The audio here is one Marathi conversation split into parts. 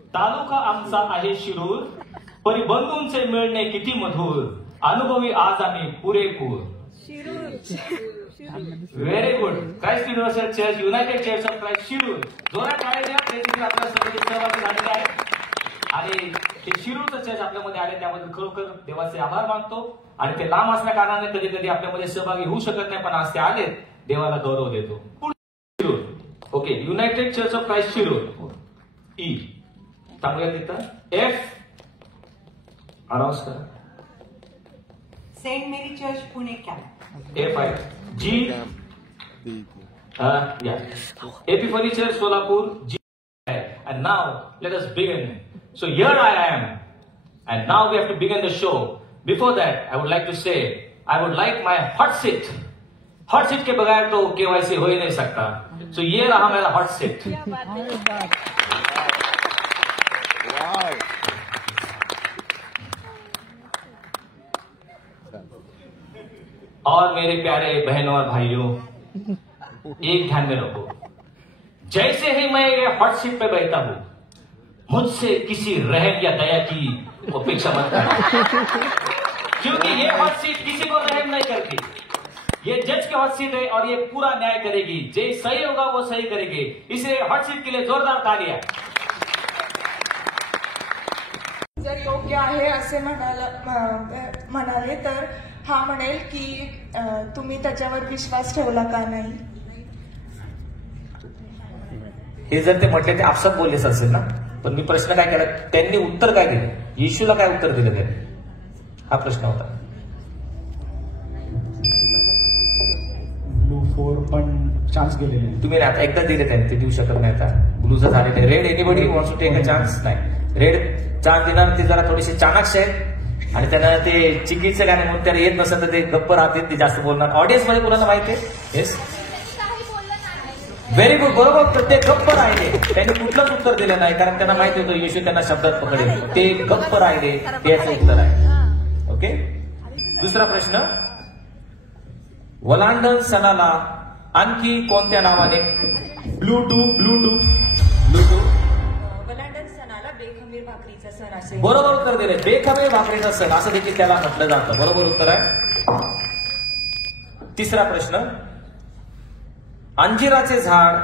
तालुका आमचा आहे शिरूर, परिबंधूंचे मिळणे किती मधुर, अनुभवी आज आम्ही पुरेपूर. Very good. Christ universal church, United church of Christ Shirur. जोरात टाळ्या द्या. ते देखील आपल्या सगळे सहभागी झालेले आहेत आणि ते शिरूरचं चर्च आपल्यामध्ये आले त्याबद्दल खरोखर देवाचे आभार मानतो. आणि ते लांब असल्या कारणाने कधी कधी आपल्यामध्ये सहभागी होऊ शकत नाही, पण आज ते आले, देवाला गौरव देतो. Shirur. Okay. United church of Christ Shirur. E सांगूया तिथं. एफ अनाउन्स करा. Saint Mary church Pune camp. F आहे. G AP Furniture Solapur. G. And now let us begin. So here I am, and now we have to begin the show. Before that, I would like to say, I would like my hot seat. Hot seat के बगैर तो KYC हो ही नहीं सकता. So ये रहा मेरा हॉट सीट. और मेरे प्यारे बहनों और भाइयों, एक ध्यान में रखो, जैसे ही मैं ये हॉट सीट पे बैठा हूं, मुझसे किसी रहम या दया की अपेक्षा मत करना, क्योंकि ये हॉट सीट किसी को रहम नहीं करती. ये जज की हॉट सीट है और ये पूरा न्याय करेगी. जो सही होगा वो सही करेगी. इसलिए हॉट सीट के लिए जोरदार तालियां. जर योग्य आहे असे म्हणाले तर हा म्हणेल की तुम्ही त्याच्यावर विश्वास ठेवला का नाही. हे जर ते म्हटले ते आपसात बोललेच असेल ना, पण मी प्रश्न काय केला, त्यांनी उत्तर काय दिलं, येशूला काय उत्तर दिलं त्यांनी, हा प्रश्न होता. ब्लू 4 पण चान्स गेलेले तुम्ही आता एकदा दिले त्यांनी, ते देऊ शकत नाही. आता ब्लूचं झालेलं. Red anybody wants to take a chance. नाही, रेड चान्स देणार. ते जरा थोडीशी चाणाक्ष आहे आणि त्यांना ते चिकीचं गाणं म्हणून त्याला येत नसेल तर ते गप्प राहतील, ते जास्त बोलणार. ऑडियन्स मध्ये कोणाला माहिती आहे? Yes, very good. बरोबर. तर ते गप्प राहिले. त्यांनी कुठलंच उत्तर दिलं नाही, कारण त्यांना माहिती होतं येशू त्यांना शब्दात पकडेल. ते गप्प राहिले, हे याचं उत्तर आहे. ओके. दुसरा प्रश्न, वलांडण सणाला आणखी कोणत्या नावाने? ब्लू 2 वलांडण सणाला बेखमीर भाकरीचा सण असेल. बरोबर उत्तर दिले. बेखमीर भाकरीचा सण असं देखील त्याला म्हटलं जातं. बरोबर उत्तर आहे. तिसरा प्रश्न, अंजिराचे झाड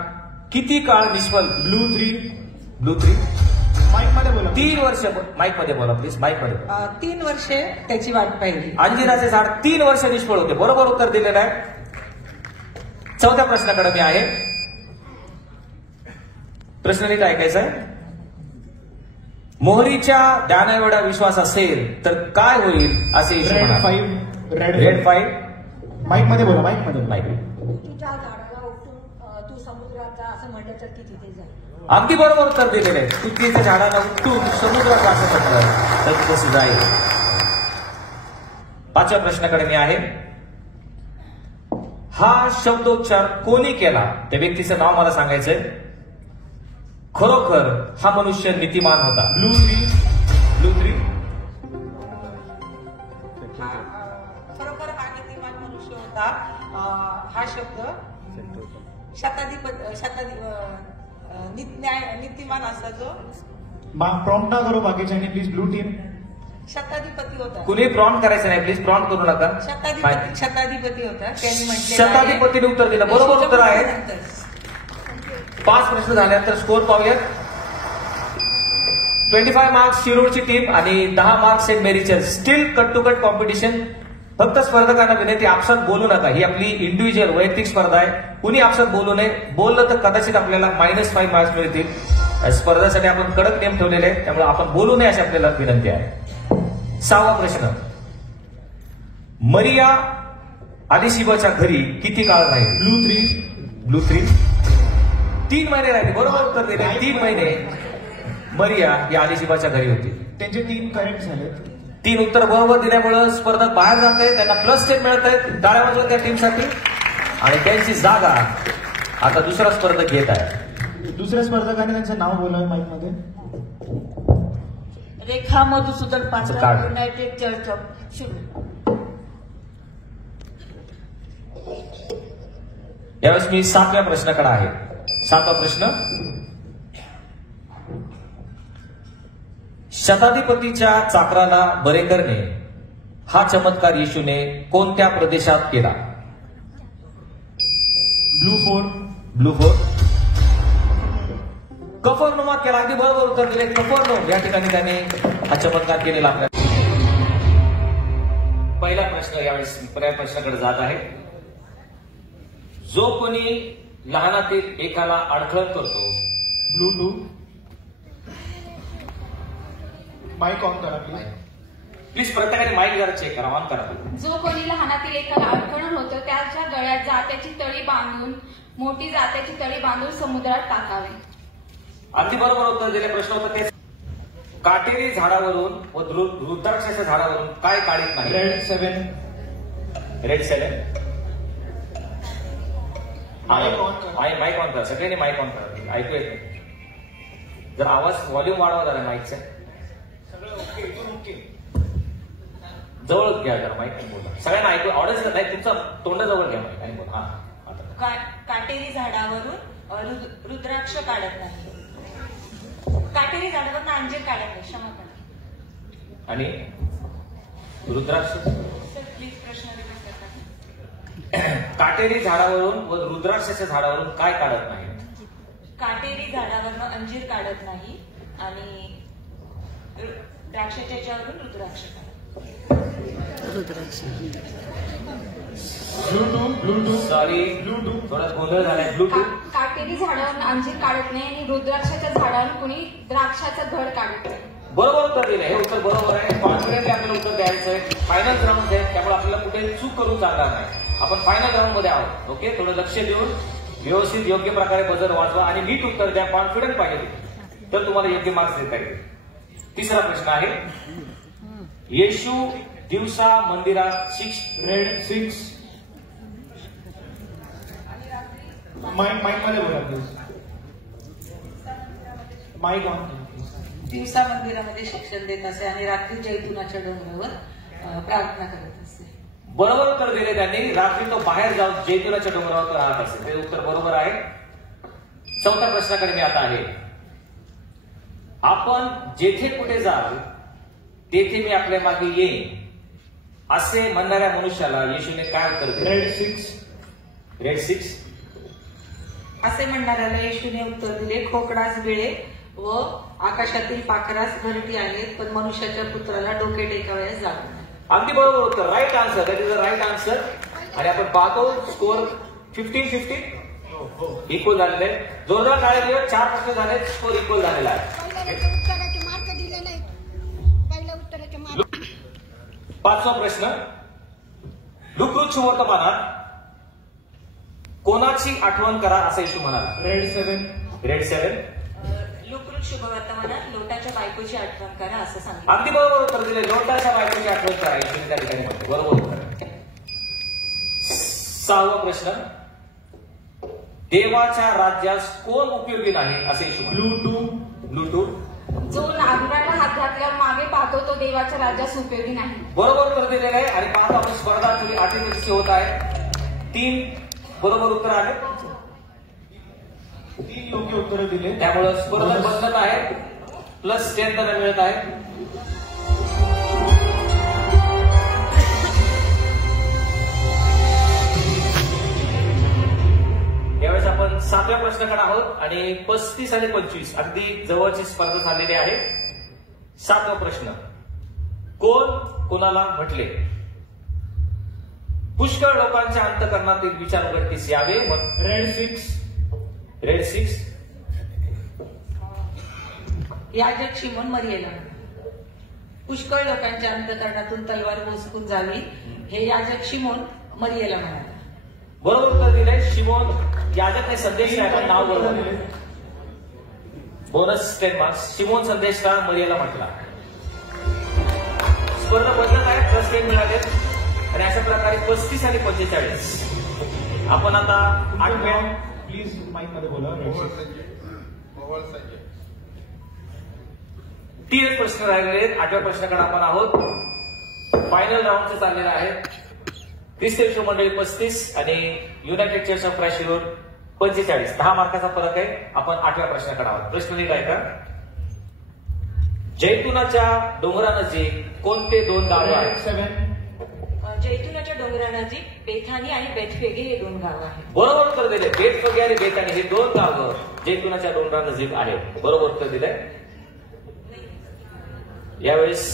किती काळ निष्फळ? ब्लू 3 माईक मध्ये बोला. 3 वर्ष. माईक मध्ये बोला प्लीज. माईक मध्ये. 3 वर्षे त्याची वाट पाहिली. अंजिराचे झाड 3 वर्ष निष्फळ होते. बरोबर उत्तर दिलेलं आहे. चौथ्या प्रश्नाकडे मी आहे. प्रश्न नीट ऐकायचा आहे. मोहरीच्या दाना एवढा विश्वास असेल तर काय होईल असे येशू म्हणाले. रेड 5 माईक मध्ये बोला. माईक मध्ये. माईक. तुझ्या झाडाला उठून तू समुद्राचा असं म्हटलं तर ती तिथे जाईल. अगदी बरोबर उत्तर दिलेलं आहे. तुतीच्या झाडाला उठून समुद्रात असं म्हटलं तर ती कशी जाईल. पाचव्या प्रश्नाकडे मी आहे. हा शब्दोच्चार कोणी केला? त्या व्यक्तीचं नाव मला सांगायचंय. खरोखर हा मनुष्य नीतिमान होता. ब्लू 3 खरोखर हा नीतिमान मनुष्य होता. हा शब्द नीतिमान असा जो प्रॉम्प्ट ना करो बाकीच्यांनी प्लीज. ब्लू 3 शताधिपती होता. कुणी प्रॉम्प्ट करायचं नाही प्लीज. प्रॉम्प्ट करू नका. शताधिपती होता. त्यांनी म्हटलं शताधिपतीने उत्तर दिलं. बरोबर उत्तर आहे. 5 प्रश्न झाल्यानंतर स्कोर पाहूयात. 25 मार्क्स शिरूरची टीम आणि 10 marks Saint Mary church. Still cut to cut competition. फक्त स्पर्धकांना विनंती, आपसात बोलू नका. ही आपली इंडिव्हिज्युअल वैयक्तिक स्पर्धा आहे. कुणी आपसात बोलू नये. बोललं तर कदाचित आपल्याला -5 मार्क्स मिळतील. स्पर्धेसाठी आपण कडक नियम ठेवलेले आहेत, त्यामुळे आपण बोलू नये अशी आपल्याला विनंती आहे. 6वा प्रश्न, मरिया आलिशिबाच्या घरी किती काळ राहील? ब्लू 3 3 महिने राहिले. बरोबर उत्तर दिले. 3 महिने मरिया ही आलिशिबाच्या घरी होती. त्यांचे 3 करेक्ट झाले. 3 उत्तर बरोबर दिल्यामुळे स्पर्धक बाहेर जात आहेत. त्यांना प्लस 10 मिळत आहेत. टाळ्या वाजवत त्या टीमसाठी. आणि त्यांची जागा आता दुसरा स्पर्धक घेत आहे. दुसऱ्या स्पर्धकाने त्यांचं नाव बोलावं माईक मध्ये. Rekha Madhusudan Pachara, united church of Shirur. यावेळेस मी 7व्या प्रश्नाकडे आहे. 7वा प्रश्न, शताधिपतीच्या चाकराला बरे करणे हा चमत्कार येशूने कोणत्या प्रदेशात केला? ब्लू 4. ब्लू 4. कफरनौमात केला. अगदी बरोबर उत्तर दिले. कफरनौम या ठिकाणी त्याने हा चमत्कार केलेला आपल्या. पहिला प्रश्न यावेळेस पर्याय प्रश्नाकडे जात आहे. जो कोणी लहानातील एकाला अडखळत करतो. ब्लू 2. माईक ऑन करा प्लीज. प्लीज प्रत्येकाने माईक जरा चेक करा, ऑन करा. जो कोणी लहानातील एकाला अडखळण होतं त्याच्या गळ्यात जात्याची तळी बांधून मोठी जात्याची तळी बांधून समुद्रात टाकावे. अगदी बरोबर उत्तर दिले. प्रश्न होता ते काटेरी झाडावरून व रुद्राक्षाच्या झाडावरून काय काढीत नाही? रेड 7. रेड 7. माईक ऑन करा. माईक ऑन करा. सगळ्यांनी माईक ऑन करा. ऐकू येत नाही. जर आवाज व्हॉल्यूम वाढवा जरा माईकचा. सगळं ओके, इथून ओके. जवळ घ्या जरा माईक बोला. सगळ्यांना ऐकू ऑडियन्स नाही. तुमचा तोंड जवळ घ्या माईक आणि बोला. हा आता काटेरी झाडावरून रुद्राक्ष काढत नाही. काटेरी झाडावरून अंजीर काढत नाही. क्षमा करा. आणि रुद्राक्ष. सर प्लीज प्रश्न रिपीट करा. काटेरी झाडावरून व रुद्राक्षाच्या झाडावरून काय काढत नाही? काटेरी झाडावरून अंजीर काढत नाही आणि द्राक्षाच्या याच्यावरून रुद्राक्ष काढत. ब्लू 2. ब्लू 2. Sorry, blue 2. थोडा गोंधळ झालाय. ब्लू 2. काटेरी झाडावरून अंजीर काढत नाही आणि रुद्राक्षाच्या झाडावरून कुणी द्राक्षाचा धड काढत नाही. बरोबर उत्तर दिलं. हे उत्तर बरोबर आहे. कॉन्फिडेंटली आपल्याला उत्तर द्यायचं आहे. फायनल राऊंड आहे, त्यामुळे आपल्याला कुठे चूक करून चालणार नाही. आपण फायनल राऊंड मध्ये आहोत. ओके, थोडं लक्ष देऊन व्यवस्थित योग्य प्रकारे बजर वाजवा आणि नीट उत्तर द्या. कॉन्फिडंट पाहिजे तर तुम्हाला योग्य मार्क्स देता येईल. तिसरा प्रश्न आहे. येशू दिवसा मंदिरात रेड 6. माईक मध्ये बोला प्लीज. Mic on. दिवसा मंदिरामध्ये शिक्षण देत असे आणि रात्री जैतुनाच्या डोंगरावर प्रार्थना करत असे. बरोबर उत्तर दिले त्यांनी. रात्री तो बाहेर जाऊन जैतुनाच्या डोंगरावर राहत असे. ते उत्तर बरोबर आहे. चौथ्या प्रश्नाकडे मी आता आहे. आपण जेथे कुठे जाल तेथे मी आपल्या मागे येईन असे म्हणणाऱ्या मनुष्याला येशूने काय उत्तर दिले? रेड 6. रेड 6. असे म्हणणाऱ्याला येशूने उत्तर दिले, खोकडास बिळे व आकाशातील पाखरास घरटी आहेत, पण मनुष्याच्या पुत्राला डोके टेकावयास जाऊ नये. अगदी बरोबर उत्तर. Right answer. That is a right answer. आणि आपण पाहतो स्कोर 15-15 इक्वल झालेले. जोरदार टाळ्या देऊन 4 प्रश्न झाले. स्कोर इक्वल झालेला आहे. पाचवा प्रश्न. लुकृत वर्तमानात कोणाची आठवण करा असं येशू म्हणाला? रेड 7. रेड 7. लुकृत शुभवर्तमानात लोटाच्या बायकोची आठवण करा असं सांगितलं. अगदी बरोबर उत्तर दिले. लोटाच्या बायकोची आठवण करा येशूने त्या ठिकाणी म्हणतो. बरोबर उत्तर. सहावा प्रश्न. देवाच्या राज्यास कोण उपयोगी नाही असे येशू म्हणतो? ब्लू 2. ब्लू 2. जो नांगराला हात घातल्यावर मागे पाहतो तो देवाच्या राज्यास उपयोगी नाही. बरोबर उत्तर दिलेलं आहे. आणि पाहतो आपण स्पर्धा थोडी आठवडीची होत आहे. 3 बरोबर उत्तर आले. 3 योग्य उत्तरं दिले. त्यामुळे स्पर्धा बदलत आहे. प्लस 10 त्यांना मिळत आहे. यावेळेस आपण 7व्या प्रश्नाकडे आहोत आणि 35 आणि 25 अगदी जवळची स्पर्धा झालेली आहे. 7वा प्रश्न. कोण कोणाला म्हटले? पुष्कळ लोकांच्या अंतःकरणातील विचार उघडकीस यावे. रेड 6. रेड 6. याजक शिमोन मरियेला पुष्कळ लोकांच्या अंतःकरणातून तलवार घुसकून जावी हे याजक शिमोन मरियेला म्हणाला. बरोबर उत्तर दिले. शिमोन याजकने संदेश नाव बरोबर. Bonus 10 marks. शिमोन संदेशला मरियेला म्हटला. स्पर्धा बदलत आहे. प्लस 10 मिळाले आणि अशा प्रकारे 35 आणि 45 आपण आता 8व्या. प्लीज माईक मध्ये बोला. रेड 6. 3 प्रश्न राहिलेले आहेत. 8व्या प्रश्नाकडे आपण आहोत. फायनल राऊंडचे चाललेलं आहे. ख्रिस्ती विश्व मंडळी 35 आणि United church of Christ Shirur 45. 10 मार्काचा फरक आहे. आपण 8व्या प्रश्नाकडे आहोत. प्रश्न नीट आहे का? जैतुनाच्या डोंगरानजीक कोणते दोन गावं आहेत? 7. जैतुनाच्या डोंगरानजीक बेथानी आणि बेथफेगे हे 2 गावं आहेत. बरोबर उत्तर दिले. बेथफगे आणि बेथानी हे 2 गावं जैतुनाच्या डोंगरानजीक आहेत. बरोबर उत्तर दिलंय. यावेळेस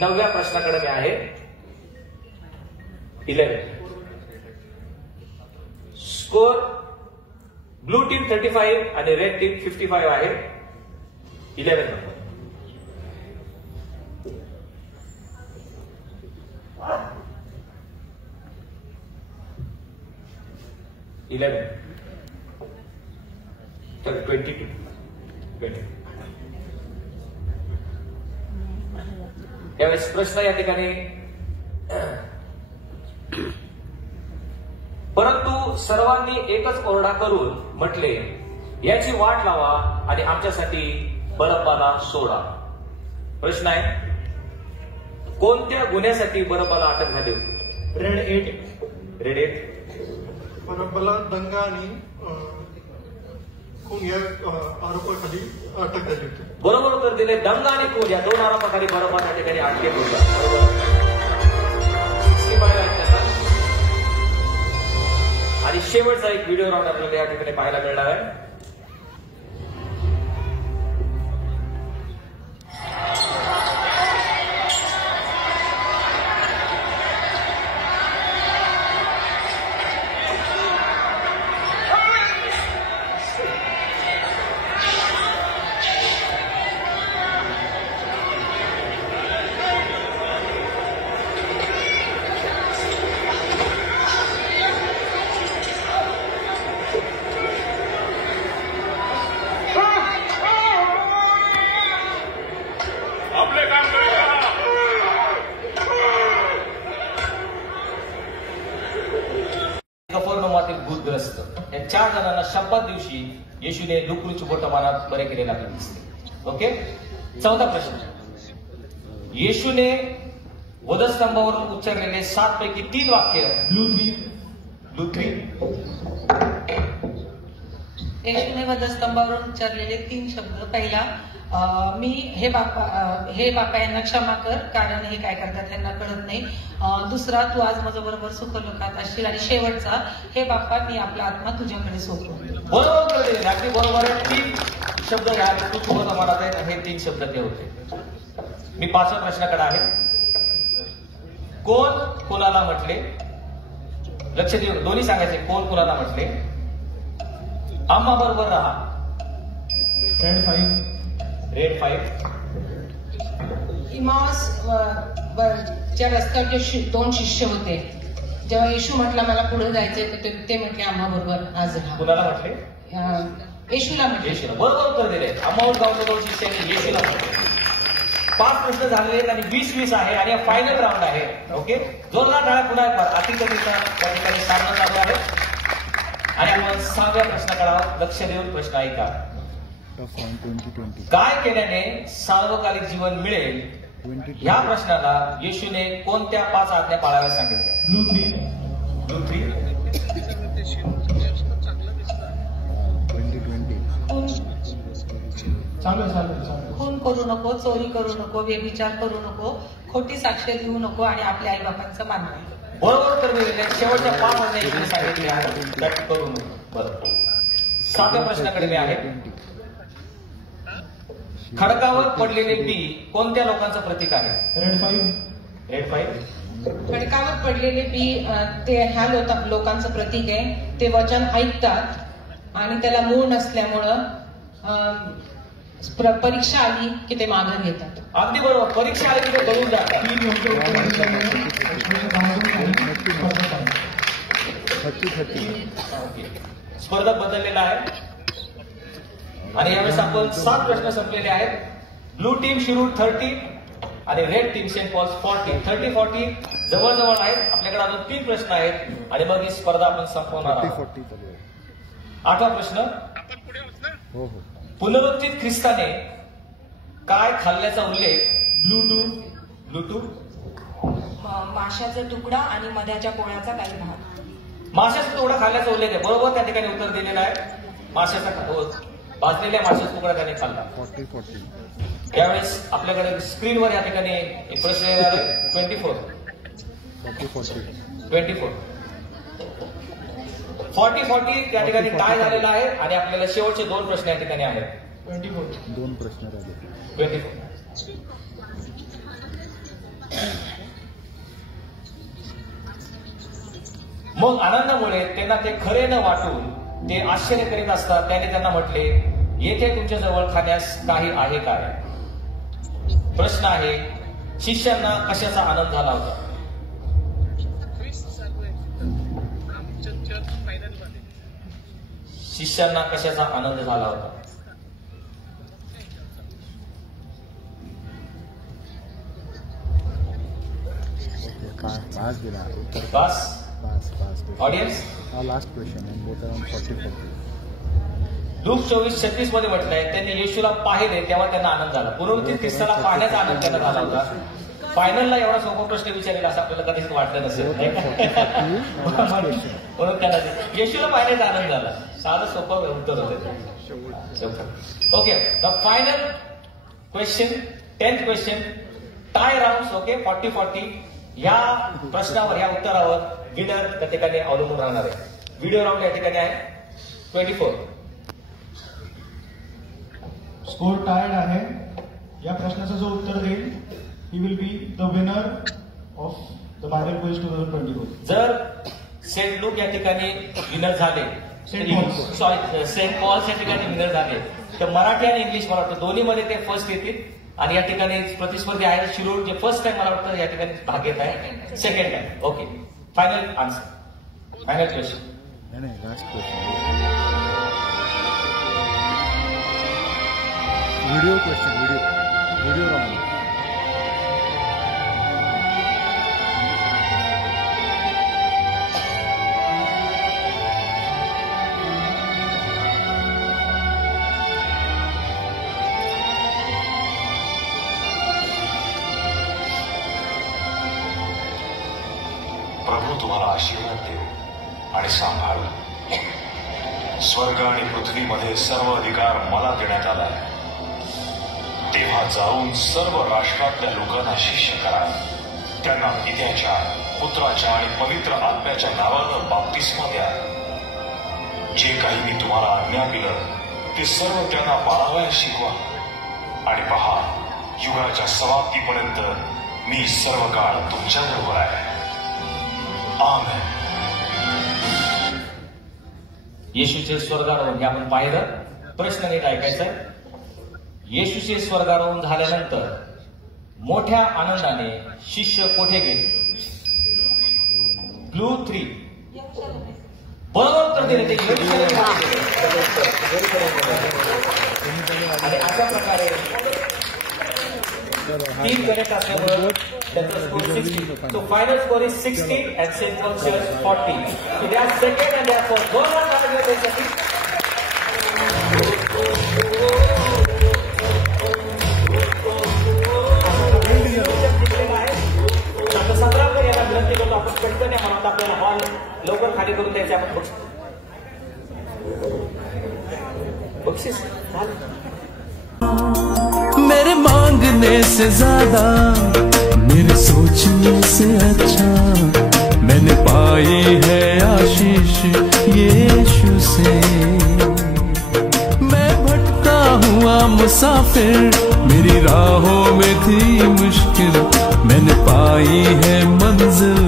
9व्या प्रश्नाकडे मी आहे. 11. स्कोर ब्लू टीम 35 आणि रेड टीम 55 आहे. 11 नंबर. तर 22. यावेळेस प्रश्न या ठिकाणी, परंतु सर्वांनी एकच ओरडा करून म्हटले, याची वाट लावा आणि आमच्यासाठी बरब्बाला सोडा. प्रश्न आहे, कोणत्या गुन्ह्यासाठी बरब्बाला अटक झाली होती? रेड 8. रेड 8. बरब्बाला दंगा आणि खून या आरोपाखाली अटक झाली होती. बरोबर उत्तर दिले. दंगा आणि खून या 2 आरोपाखाली बरब्बा त्या ठिकाणी अटकेत होता. 65 आहे त्याचा. आणि शेवटचा एक व्हिडिओ राऊंड आपल्याला या ठिकाणी पाहायला मिळणार आहे. कफरनौमातील भूतग्रस्त या 4 जणांना शपथ दिवशी येशूने डुकरूची बोटं मानात बरे केलेले आपल्याला दिसते. ओके. 14 प्रश्न, येशूने वधस्तंभावरून उच्चारलेले 7 पैकी 3 वाक्य. ब्लू 3. ब्लू 3. येशूने वधस्तंभावरून उच्चारलेले 3 शब्द. पहिला, मी हे बापा यांना क्षमा कर, कारण हे काय करतात त्यांना कळत नाही. दुसरा, तू आज माझ्या बरोबर सुखलोकात असशील. आणि शेवटचा, हे बाप्पा मी आपला आत्मा तुझ्याकडे सोडतो. बरोबर उत्तर. अगदी बरोबर आहे. 3 शब्द डुकरूची बोटं मानात आहेत. हे 3 शब्द ते होते. मी 5व्या प्रश्नाकडे आहे. कोण कोणाला म्हटले? लक्ष देऊ, दोन्ही सांगायचे. कोण कोणाला म्हटले? आम्हा बरोबर राहा. रेड 5. रेड 5. इमास च्या रस्त्यावर जे 2 शिष्य होते, जेव्हा येशू म्हटला मला पुढे जायचे, ते म्हटले आम्हा बरोबर आज राहा. कुणाला म्हटले? येशूला म्हटले. येशूला. बरोबर उत्तर दिले. अमाऊंट गावचे 2 शिष्य येशूला म्हटले. 5 प्रश्न झाले आहेत आणि 20-20 आहे आणि फायनल राऊंड आहे. ओके. जोरदार टाळ्या पुन्हा एकदा. अतिकमीचा त्या ठिकाणी सामना चालू आहे आणि आपण 6व्या प्रश्नाकडे आहोत. लक्ष देऊन प्रश्न ऐका. काय केल्याने सार्वकालिक जीवन मिळेल? ह्या प्रश्नाला येशूने कोणत्या 5 आज्ञा पाळाव्या सांगितल्या? ब्लू 3. ब्लू 3. चालू. खून करू नको, चोरी करू नको, व्यभिचार करू नको, खोटी साक्ष देऊ नको आणि आपल्या आई बापांचं मान राखा. बरोबर उत्तर दिलेले. शेवटच्या 5 आज्ञा येशूने सांगितल्या आहेत. त्यात करू नको. बरोबर. 7व्या प्रश्नाकडे मी आहे. खडकावर पडलेले बी कोणत्या लोकांचं प्रतीक आहे? रेड 5. रेड 5. खडकावर पडलेले बी ते ह्या लोकांचं प्रतीक आहे. ते वचन ऐकतात आणि त्याला मूळ नसल्यामुळं परीक्षा आली की ते माघार घेतात. अगदी बरोबर. परीक्षा आली की ते दळून जातात. 3 योग्य उत्तर. स्पर्धक बदललेला आहे आणि यावेळेस आपण 7 प्रश्न संपलेले आहेत. ब्लू टीम शिरूर 30 आणि रेड टीम सेंट पॉल्स 40. 30-40 जवळजवळ आहेत. आपल्याकडे अजून 3 प्रश्न आहेत आणि मग ही स्पर्धा आपण संपवणार आहोत. 8वा प्रश्न, पुनरुत्थित ख्रिस्ताने काय खाल्ल्याचा उल्लेख? ब्लू 2. ब्लू 2. माशाचा तुकडा आणि मधाच्या पोळ्याचा काही भाग. माशाचा तुकडा खाल्ल्याचा उल्लेख आहे. बरोबर त्या ठिकाणी उत्तर दिलेलं आहे. माशाचा भाजलेल्या माशाचा तुकडा त्याने खाल्ला. 40. त्यावेळेस आपल्याकडे स्क्रीनवर या ठिकाणी एक प्रश्न येणार आहे. 24. 40 या ठिकाणी काय झालेलं आहे आणि आपल्याला शेवटचे 2 प्रश्न या ठिकाणी आहेत. 2 प्रश्न राहिले. 24. मग आनंदामुळे त्यांना ते खरे न वाटून ते आश्चर्य करीत असतात. त्याने त्यांना म्हटले, येथे तुमच्या जवळ खाण्यास काही आहे काय? प्रश्न आहे, शिष्यांना कशाचा आनंद झाला होता? शिष्यांना कशाचा आनंद झाला होता? पास दिला उत्तर. Pass. Audience, last question and both are on 40. Look 24:36 मध्ये म्हटलंय, त्यांनी येशूला पाहिले तेव्हा त्यांना आनंद झाला. पुनरुत्थित ख्रिस्ताला पाहण्याचा आनंद त्यांना झाला होता. फायनलला एवढा सोपा प्रश्न विचारेल असं आपल्याला कधीच वाटलं नसेल. म्हणून त्यांना येशूला पाहण्याचा आनंद झाला. साधं सोपं उत्तर होतं. Okay, the final question, 10th question, tie round. Okay, 40. या प्रश्नावर, या उत्तरावर विनर त्या ठिकाणी अवलंबून राहणार आहे. व्हिडिओ राऊंड या ठिकाणी आहे. 24. स्कोर टायर्ड आहे. या प्रश्नाचं जो उत्तर देईल he will be the winner of the Bible quiz 2024. जर सेंट लूक या ठिकाणी विनर झाले, सेंट पॉल्स या ठिकाणी विनर झाले, तर मराठी आणि इंग्लिश मला वाटतं दोन्हीमध्ये ते फर्स्ट येतील. आणि या ठिकाणी प्रतिस्पर्धी आहे शिरोड, जे फर्स्ट टाइम मला वाटतं या ठिकाणी भाग घेत आहे, second time. Okay, final answer, final question. नाही, last question. Video question, video round. प्रभू तुम्हाला आशीर्वाद देव आणि सांभाळ. स्वर्ग आणि पृथ्वीमध्ये सर्व अधिकार मला देण्यात आला आहे. तेव्हा जाऊन सर्व राष्ट्रातल्या लोकांना शिष्य करा. त्यांना पित्याच्या, पुत्राच्या आणि पवित्र आत्म्याच्या नावानं बाप्तिस्मा द्या. जे काही मी तुम्हाला आज्ञा दिलं ते सर्व त्यांना पाळावयास शिकवा. आणि पहा, युगाच्या समाप्तीपर्यंत मी सर्व काळ तुमच्याबरोबर आहे. आमेन. येशूचे स्वर्गारोहण हे आपण पाहिलं. प्रश्न नीट ऐकायचा. येशूचे स्वर्गारोहण झाल्यानंतर मोठ्या आनंदाने शिष्य कोठे गेले? क्लू 3. बरोबर उत्तर दिले ते आणि अशा प्रकारे 3 करेक्ट असल्यामुळे त्याचा score 60. So final score is 60 and St. Paul's Church 40. So they are second and therefore go on congratulations. आता 17 वर याला विनंती करतो आपण पटकन या म्हणून आपल्याला हॉल लवकर खाली करून द्यायचे. आपण बक्षीस मेरे मांगने से ज्यादा, मेरे सोचने से अच्छा मैंने पाई है आशीष यीशु से. मैं भटका हुआ मुसाफिर, मेरी राहों में थी मुश्किल, मैंने पाई है मंजिल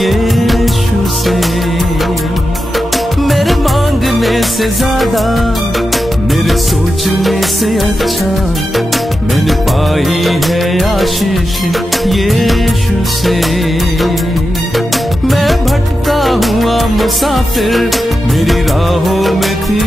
यीशु से. मेरे मांगने से ज्यादा, मेरे सोचने से अच्छा मैंने पाई है आशीष यीशु से. मैं भटका हुआ मुसाफिर, मेरी राहों में थी